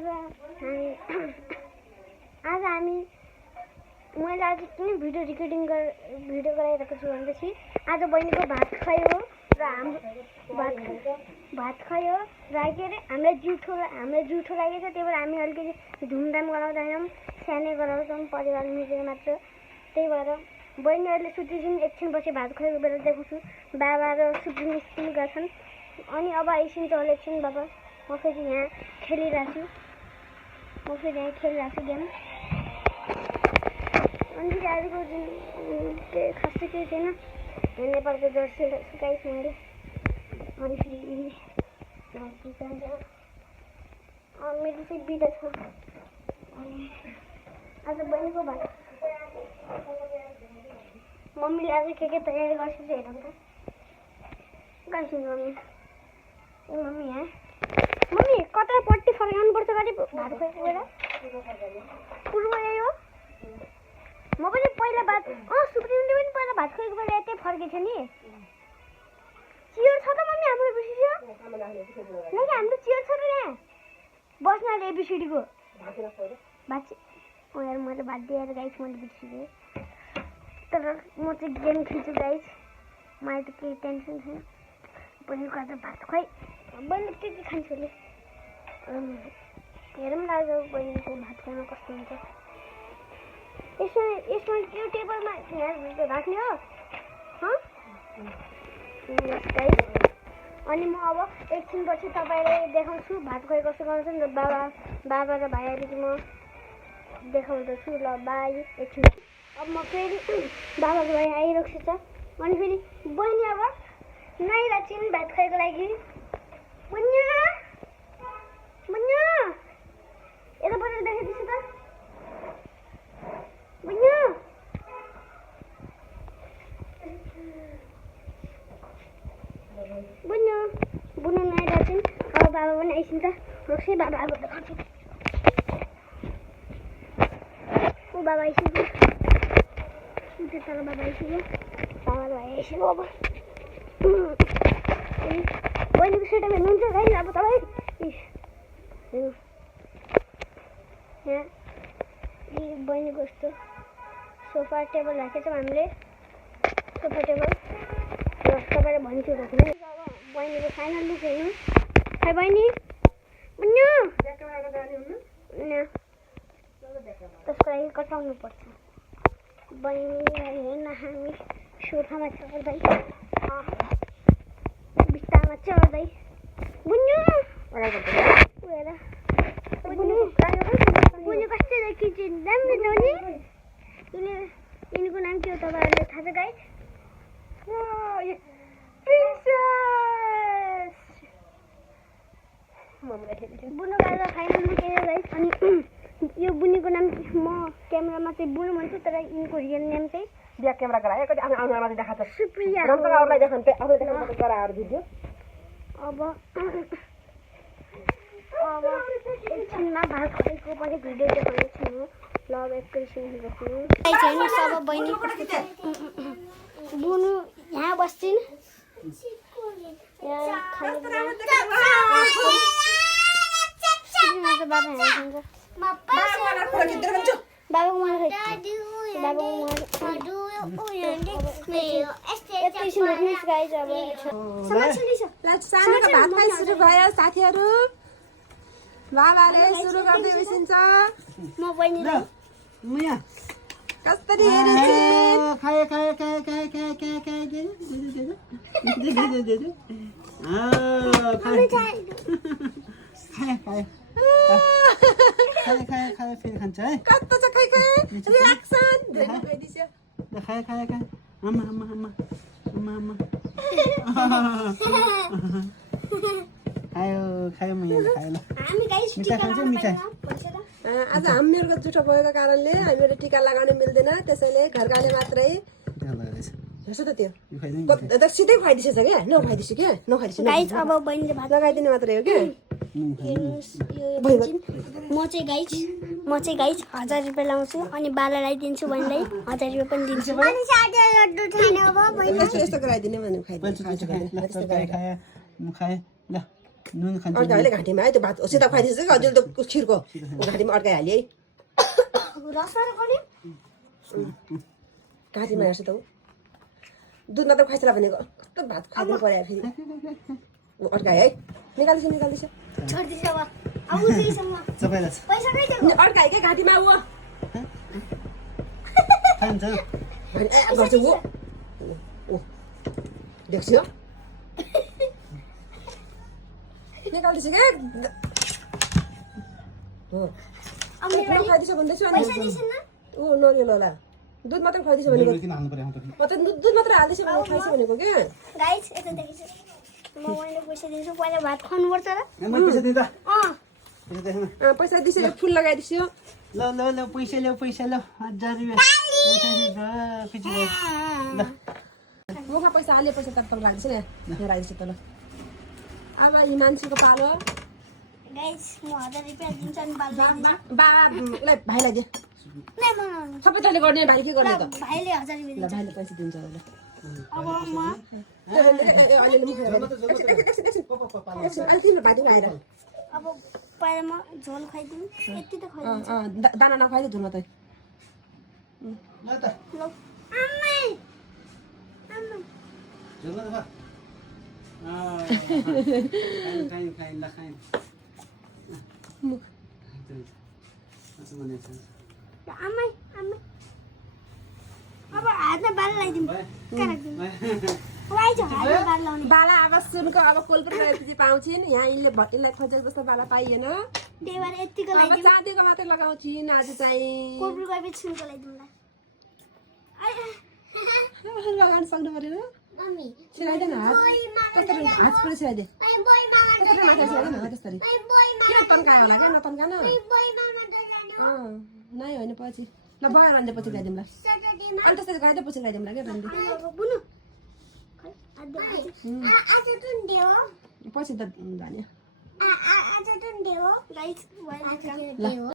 आज हामी मैले आज किन भिडियो गराइरहेको छु भनेपछि आज बहिनीको भात खायो र हाम्रो भात खायो र के अरे हामीलाई जुठो लागेको छ। त्यही भएर हामी अलिकति धुमधाम गराउँदैनौँ, सानै गराउँछौँ, परिवार मिलेर मात्र। त्यही भएर बहिनीहरूले सुत्रिदिन एकछिनपछि भात खुवाएको बेला देखाउँछु। बाबा र सुत्रिन स्कुल गर्छन् अनि अब आइसिन्छ होला एकछिन बाबा। म फेरि यहाँ खेलिरहेको छु गेम। अनि फेरि आजको दिन खासै केही छैन। नेपालको जर्सी सुकाइछु मैले। अनि फेरि मेरो चाहिँ बिदा छ। अनि आज बहिनीको भात मम्मीले आज के तयारी गर्छ चाहिँ हेरौँ त। कहाँ छ मम्मी? ए मम्मी यहाँ। मम्मी कता पट्टि फर्काउनुपर्छ गाडी भात खुवाएको बेला? पूर्व यही हो। म पनि पहिला भात सुप्रिमले पनि पहिला भात खुवाएको बेला यतै फर्केछ नि। चियर छ त मम्मी हाम्रो एबिसिडी? नै हाम्रो चियर छ त यहाँ बस्नाले एबिसिडीको भात। यार मैले भात दिएर गाइस मैले बिर्सिदिएँ। तर म चाहिँ गेम खेल्छु गाइस। मलाई त केही टेन्सन छैन। बहिनीको आज भात खुवाइ बहिनीले के खान्छ अरे हेरौँ न आज बहिनीको भात खुवाइमा कस्तो हुन्छ। यसमा त्यो टेबलमा राख्ने हो। अनि म अब एकछिनपछि तपाईँलाई देखाउँछु भात खुवाइ कस्तो गर्छन् र बाबा र भाइहरूले म देखाउँदछु। ल बाई एकछिन। अब म फेरि बाबाको भाइ आइरहेको छ। अनि फेरि बहिनी अब नुहाइरहेको छिन् भात खुवाइको लागि। यता बजार देखाइदिन्छु त। बुनु नुहाइरहेको छिन्। अब बाबा पनि आइसिन्छ। रोक्छै बाबा अब देखाउँछु। ऊ बाबा आइसक्यो। तर बाबा आइसक्यो। बाबा आइसक्यो अब। बहिनीको सेटअप हेर्नुहुन्छ गाइस अब तपाईँ। यहाँ बहिनीको यस्तो सोफा टेबल राखेको छौँ हामीले। सोफा टेबल तपाईँलाई भन्छु राख्नु। अब बहिनीको फाइनल लुक हेर्नु। खै बहिनी त्यसको लागि कटाउनु पर्छ। बहिनीलाई हेर्न हामी सोफामा चढ्दै बिस्तारमा चढ्दै बुनु कस्तो देखिन्छ राम्रो छ नि। यिनीको नाम के हो तपाईँहरूलाई थाहा छ गाइस? प्रिन्सेस बुनुको आज फाइनल लुक हेऱ्यो गाइस। अनि यो बुनीको नाम म क्यामेरामा चाहिँ बुनु भन्छु तर यिनको रियल नेम चाहिँ बिहा क्यामेरा गरायो कति आफ्नो आउनुमा चाहिँ देखाएको छ। सुप्रिया अरूलाई देखाउनु गराएर भिडियो। अब एकछिनमा भात खुवाइको पनि भिडियो देखाउनेछु म। ल एकैछिन रोक्नु। हेर्नुहोस् अब बहिनी कस्तो छ। बुनु यहाँ बस्छिन्। बाबाको मन एकैछिन रोक्नुहोस् गाइस। अब सानोको भात खाइ सुरु भयो साथीहरू। बाबाले सुरु गर्दै बिसिन्छ। म बहिनीलाई कसरी हेरिन्छन्? खाए फेरि खान्छ है। कस्तो छ खै रियाक्सन धेरै खाइदिन्छ। खाए आमा खायो म यहाँ खायो ल। हामी गाइस मिठाई खान्छ मिठाई। आज हामीहरूको जुठो भएको कारणले हामीहरू टिका लगाउन मिल्दैन। त्यसैले घरकाले मात्रै हेर्छ त त्यो सिधै खुवाइदिएछ क्या। नखुवाइदिन्छु क्या नखुवाइदिन्छु गाइस। अब बहिनीले भात लगाइदिने मात्रै हो क्या। म चाहिँ गाइस 1000 रुपियाँ लाउँछु अनि बालालाई दिन्छु। बहिनीलाई 1000 रुपियाँ पनि दिन्छु। यस्तो गराइदिने भने खाए ल नुन खान्छ अड्कायो अहिले घाँटीमा है त्यो भात सिधा खुवाइदिएछ कि हजुर त खिरको घाँटीमा अड्काइहाल्यो है रसर गर्ने घाँटीमा हेर्छ त ऊ दुध मात्र खुवाइसला भनेको कस्तो भात खुवाइदिनु पर्यो फेरि अड्कायो है निकाल्दैछ छोड्दिन्छ अब आउँदैछौँ चपाइला छ पैसा कहाँ दिएको अड्कायो क्या घाँटीमा ऊ खान्छ गर्छु ऊ देख्छु निकाल्दैछ क्या हो खुवाइदिछ भन्दैछु अनि पैसा दिएछन् न ऊ नरियल होला दुध मात्र खुवाइदिछ भनेको किन हाल्नु पर्यो म त दुध मात्र हाल्दैछु भनेको खुवाइछ भनेको क्या गाइस यता देखिस म मैले पैसा दिन्छु पहिला भात खुवाउनुपर्छ र मैले पैसा दिँदा अँ पैसा देख्न पैसा दिइसक्यो फुल लगाइदियो ल ल ल पैसा ल्याऊ 1000 रुपियाँ ल मुखमा पैसा हाल्यो पैसा त राख्दैछ नि यहाँ राख्दैछु त ल अब यी मान्छेको पालो गाइस म 1000 रुपैयाँ दिन्छु अनि बाल बालाई भाइलाई दे नै बनाउनु सबै तैँले गर्ने भाइ के गर्ने त भाइले 1000 रुपैयाँ ल भाइले पैसा दिन्छ ल अब म अलिअलि मुख एकछिन तिम्रो भाइ आएर अब पहिला म झोल खुवाइदिउँ यति त खुवाइदिन्छु दाना नखुवाइदियो धुन त ल त ल आम्मै जल्ला त खाइन ल खाइन मुख आम्मै अब हातमा बाल लगाइदिउँ कहाँ राखिदिउँ अब आइज हातमा बाल लाउने बाला अब सुनको अब कोलपुर गएपछि पाउँछिन् यहाँ यिनलाई खोजेको जस्तो बाला पाइएन त्यही भएर यतिको अब लगाइदिउँ चाँदीको मात्रै लगाउँछिन् आज चाहिँ कोर्पुर गएपछि सुनको लगाइदिउँ ल लगाउन सक्नु परेन मम्मी सिलाइदेन हात त्यसरी हात पनि सिलाइदे त्यसरी किन तन्कायो होला क्या नतन्कान नै होइन पछि ल भयो रन्डे पछि गइदिउँ ल अनि त्यसरी गइदियो पछि गइदिउँ ल क्या रन्डे बुनु पछि त भन्यो गाइस ल